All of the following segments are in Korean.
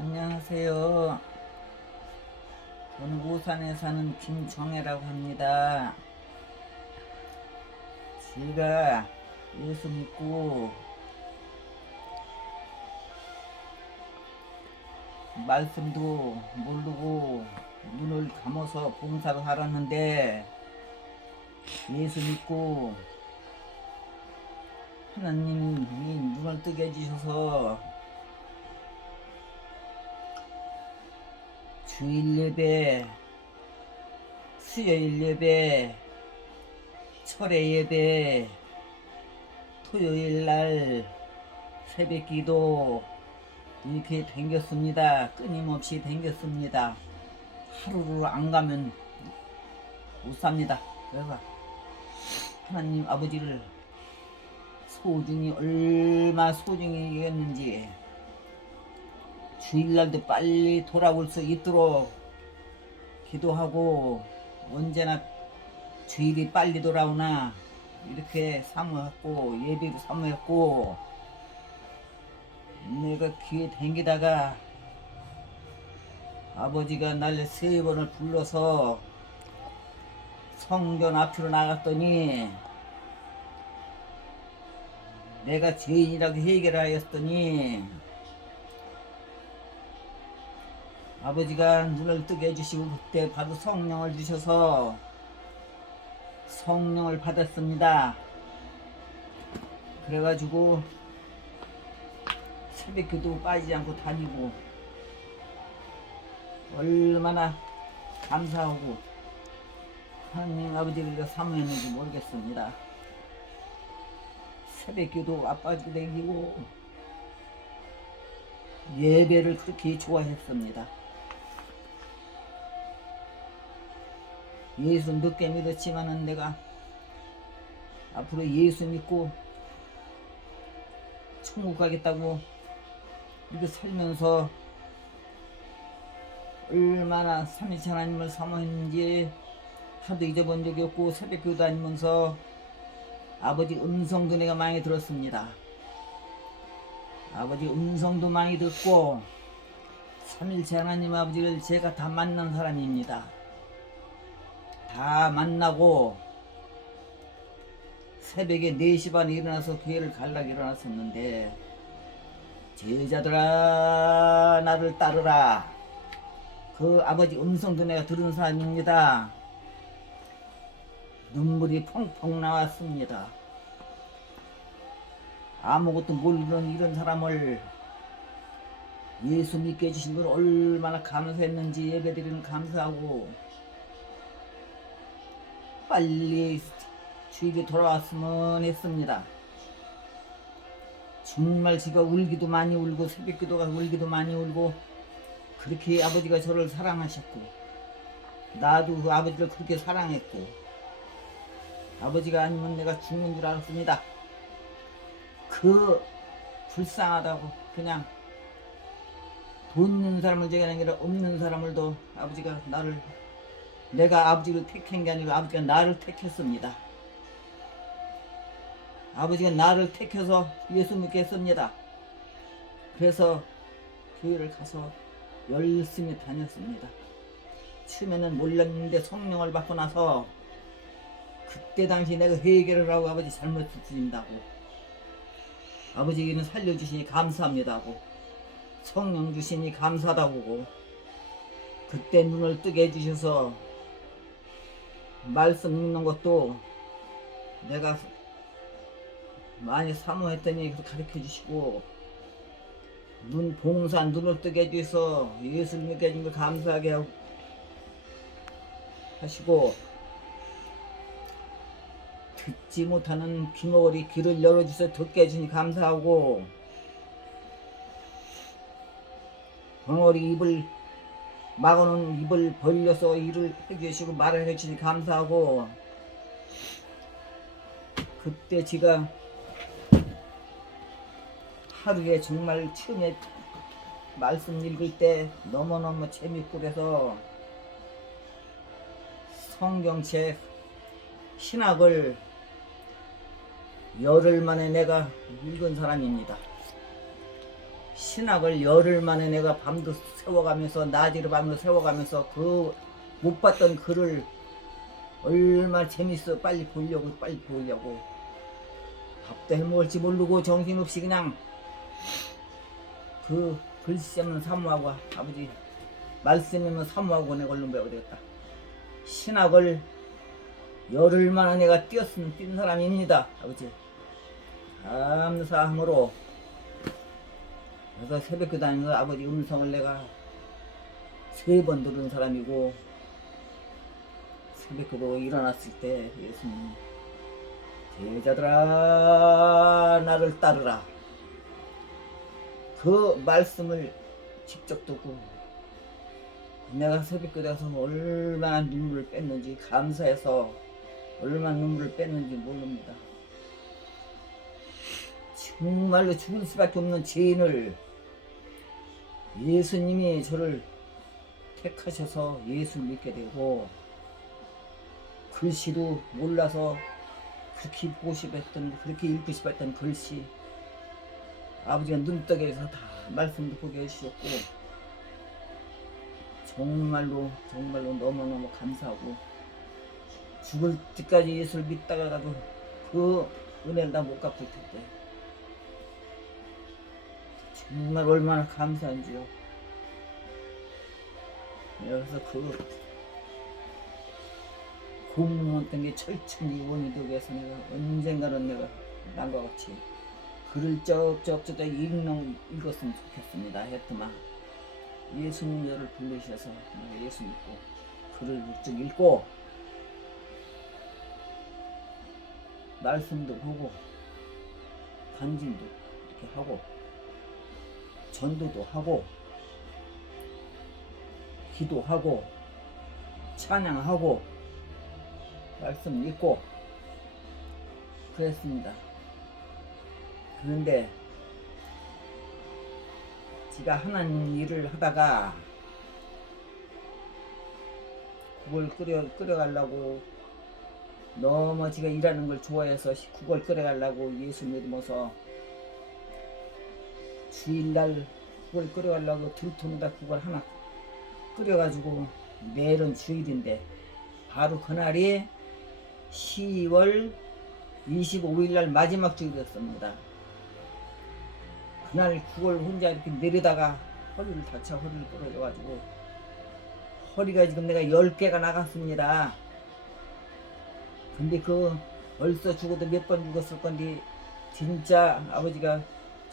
안녕하세요. 저는 우산에 사는 김정혜라고 합니다. 제가 예수 믿고 말씀도 모르고 눈을 감아서 봉사를 살았는데, 예수 믿고 하나님이 눈을 뜨게 해주셔서 주일 예배, 수요일 예배, 철회 예배, 토요일 날 새벽 기도 이렇게 댕겼습니다. 끊임없이 댕겼습니다. 하루를 안 가면 못 삽니다. 그래서 하나님 아버지를 소중히, 얼마나 소중히 여겼는지 주일날도 빨리 돌아올 수 있도록 기도하고, 언제나 주일이 빨리 돌아오나 이렇게 사모했고, 예배로 사모했고, 내가 귀에 댕기다가 아버지가 날 3번을 불러서 성전 앞으로 나갔더니 내가 죄인이라고 해결하였더니 아버지가 눈을 뜨게 해주시고, 그때 바로 성령을 주셔서 성령을 받았습니다. 그래가지고 새벽 기도 빠지지 않고 다니고, 얼마나 감사하고 하나님 아버지를 사모했는지 모르겠습니다. 새벽 기도 안 빠지고 다니고 예배를 그렇게 좋아했습니다. 예수 늦게 믿었지만은 내가 앞으로 예수 믿고 천국 가겠다고 이렇게 살면서 얼마나 삼위일체 하나님을 사모했는지 하도 잊어본 적이 없고, 새벽 기도 다니면서 아버지 음성도 내가 많이 들었습니다. 아버지 음성도 많이 듣고, 삼위일체 하나님 아버지를 제가 다 만난 사람입니다. 다 만나고 새벽에 4시 반에 일어나서 교회를 가려고 일어났었는데, 제자들아 나를 따르라, 그 아버지 음성도 내가 들은 사람입니다. 눈물이 펑펑 나왔습니다. 아무것도 모르는 이런 사람을 예수 믿게 해주신 걸 얼마나 감사했는지 예배드리는 감사하고, 빨리 주일이 돌아왔으면 했습니다. 정말 제가 울기도 많이 울고, 새벽 기도가 울기도 많이 울고, 그렇게 아버지가 저를 사랑하셨고, 나도 그 아버지를 그렇게 사랑했고, 아버지가 아니면 내가 죽는 줄 알았습니다. 그 불쌍하다고 그냥 돈 있는 사람을 제가 아니라 없는 사람을도 아버지가 나를, 내가 아버지를 택한 게 아니고 아버지가 나를 택했습니다. 아버지가 나를 택해서 예수 믿게 했습니다. 그래서 교회를 가서 열심히 다녔습니다. 처음에는 몰랐는데 성령을 받고 나서 그때 당시 내가 회개를 하고 아버지 잘못을 드린다고, 아버지는 살려주시니 감사합니다 하고, 성령 주시니 감사하다고, 그때 눈을 뜨게 해주셔서 말씀 읽는 것도 내가 많이 사모했더니 가르쳐 주시고, 눈 봉사 눈을 뜨게 해주셔서 예수 믿게 해준 걸 감사하게 하시고, 듣지 못하는 귀머거리 귀를 열어주셔서 듣게 해주니 감사하고, 벙어리 입을 막아놓은 입을 벌려서 일을 해주시고 말을 해주니 감사하고, 그때 제가 하루에 정말 처음에 말씀 읽을 때 너무너무 재밌고, 그래서 성경책 신학을 열흘 만에 내가 읽은 사람입니다. 신학을 열흘 만에 내가 밤도 세워가면서 낮이로 밤도 세워가면서 그 못 봤던 글을 얼마나 재밌어 빨리 보려고 밥도 해먹을지 모르고 정신없이 그냥 그 글씨만 사모하고 아버지 말씀이면 사모하고 내가 얼른 배워야 되겠다. 신학을 열흘 만에 내가 뛴 사람입니다. 아버지 감사함으로 그래서 새벽교 다니면서 아버지 음성을 내가 3번 들은 사람이고 새벽교도 일어났을 때 예수님 제자들아 나를 따르라 그 말씀을 직접 듣고 내가 새벽교대 가서 얼마나 눈물을 뺐는지 감사해서 얼마나 눈물을 뺐는지 모릅니다. 정말로 죽을 수밖에 없는 죄인을 예수님이 저를 택하셔서 예수를 믿게 되고 글씨도 몰라서 그렇게 보고 싶었던 그렇게 읽고 싶었던 글씨 아버지가 눈떡에서 다 말씀도 보게 해주셨고 정말로 너무너무 감사하고 죽을 때까지 예수를 믿다가도 그 은혜를 다 못 갚을 텐데 정말 얼마나 감사한지요. 그래서 그 공무원던 게 철저히 원이 되기 위해서 내가 언젠가는 내가 남과 같이 글을 쩍쩍 읽었으면 좋겠습니다. 했더만 예수님 저를 부르셔서 내가 예수 믿고 글을 쭉 읽고 말씀도 보고 간증도 이렇게 하고 전도도 하고 기도하고 찬양하고 말씀 읽고 그랬습니다. 그런데 제가 하나님 일을 하다가 국을 끓여가려고 너무 제가 일하는 걸 좋아해서 국을 끓여가려고 예수 믿으면서 주일날 국을 끓여가려고 들통에다 국을 하나 끓여가지고 내일은 주일인데 바로 그날이 10월 25일날 마지막 주일이었습니다. 그날 국을 혼자 이렇게 내리다가 허리를 부러져가지고 허리가 지금 내가 10개가 나갔습니다. 근데 그 벌써 죽어도 몇 번 죽었을 건데 진짜 아버지가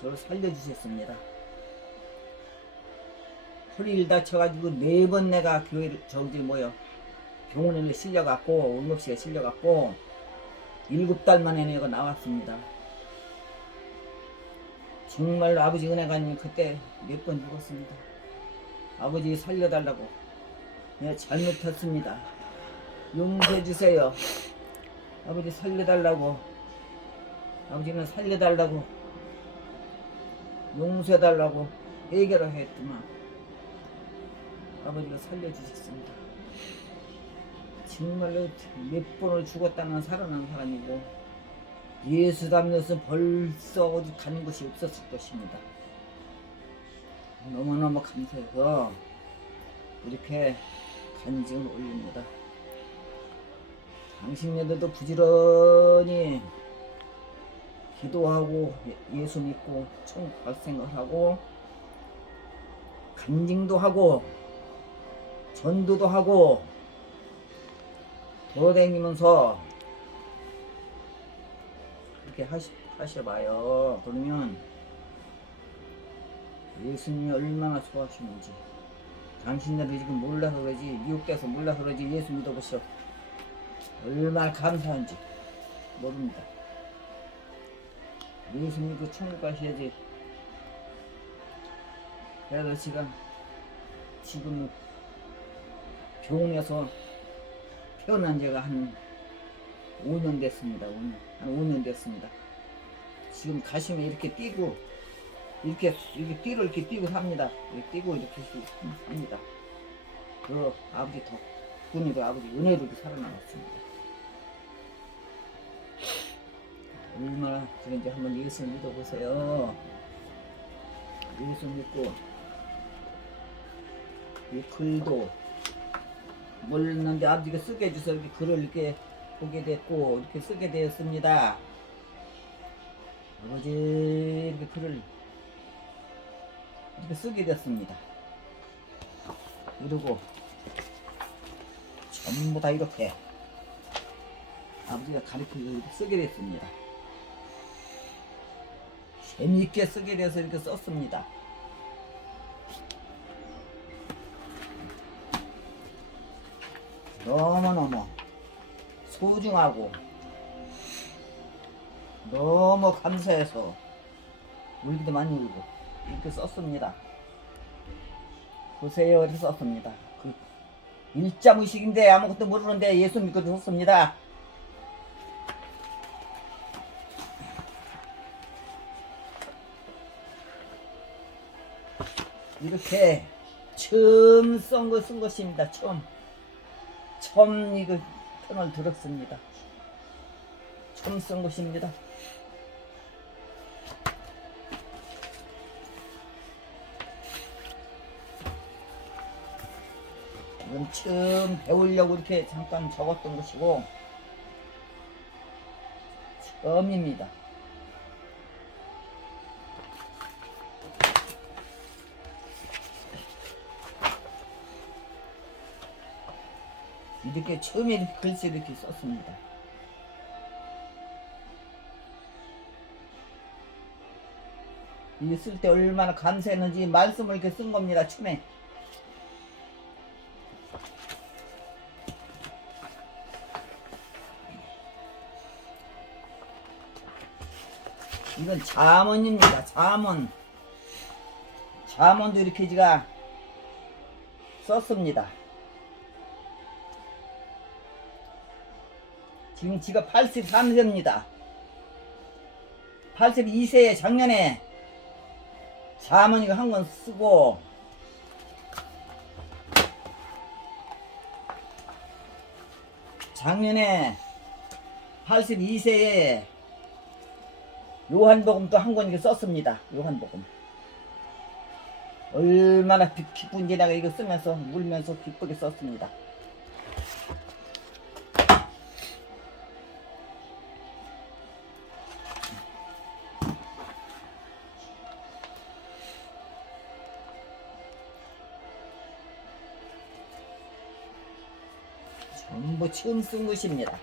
저를 살려주셨습니다. 허리를 다쳐가지고 4번 내가 교회를 병원에 실려갖고 응급실에 실려갖고 7달 만에 내가 나왔습니다. 정말로 아버지 은혜가 아니면 그때 몇 번 죽었습니다. 아버지 살려달라고 내가 잘못했습니다. 용서해주세요. 아버지 살려달라고 아버지는 살려달라고 용서해달라고 얘기를 했더만 아버지가 살려주셨습니다. 정말로 몇 번을 죽었다는 살아난 사람이고 예수 담면서 벌써 어디 가는 곳이 없었을 것입니다. 너무너무 감사해서 이렇게 간증을 올립니다. 당신네들도 부지런히 기도하고 예수 믿고 천국 갈 생각하고 간증도 하고 전도도 하고 돌아다니면서 이렇게 하셔봐요. 그러면 예수님이 얼마나 좋아하시는지 당신들이 지금 몰라서 그러지 미혹돼서 몰라서 그러지 예수 믿어보시오. 얼마나 감사한지 모릅니다. 예수 믿고 천국 가셔야지. 그래서 지금 병원에서 태어난 지가 한 5년 됐습니다. 한 5년 됐습니다. 지금 가시면 이렇게 뛰고 이렇게 띠를 이렇게 뛰고 삽니다. 이렇게 뛰고 이렇게 삽니다. 그 아버지 덕분이고 아버지 은혜로 살아남았습니다. 얼마나 그런지 한번 예수 믿어보세요. 예수 믿고 이 글도 몰랐는데 아버지가 쓰게 해줘서 이렇게 글을 이렇게 보게 됐고 이렇게 쓰게 되었습니다. 아버지 이렇게 글을 이렇게 쓰게 됐습니다. 그리고 전부 다 이렇게 아버지가 가르쳐서 이렇게 쓰게 됐습니다. 재미있게 쓰게 돼서 이렇게 썼습니다. 너무너무 소중하고 너무 감사해서 울기도 많이 울고 이렇게 썼습니다. 보세요 이렇게 썼습니다. 그 일자무식인데 아무것도 모르는데 예수 믿고 썼습니다. 이렇게 처음 쓴 것입니다. 처음 이거 편을 들었습니다. 처음 쓴 것입니다. 이건 처음 배우려고 이렇게 잠깐 적었던 것이고 처음입니다. 이렇게 처음에 이렇게 글씨를 이렇게 썼습니다. 이게 쓸 때 얼마나 감사했는지 말씀을 이렇게 쓴 겁니다. 처음에 이건 잠언입니다. 잠언도 이렇게 제가 썼습니다. 지금 지가 83세입니다. 82세에 작년에 잠언이가 한 권 쓰고 작년에 82세에 요한복음도 한 권 이렇게 썼습니다. 요한복음 얼마나 기쁜지 내가 이거 쓰면서 울면서 기쁘게 썼습니다. 전부 처음 쓴 것입니다.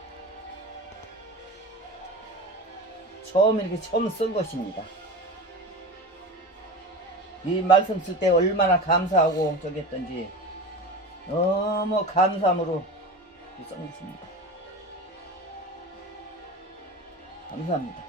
처음 쓴 것입니다. 이 말씀 쓸 때 얼마나 감사하고 저기 했던지 너무 감사함으로 쓴 것입니다. 감사합니다.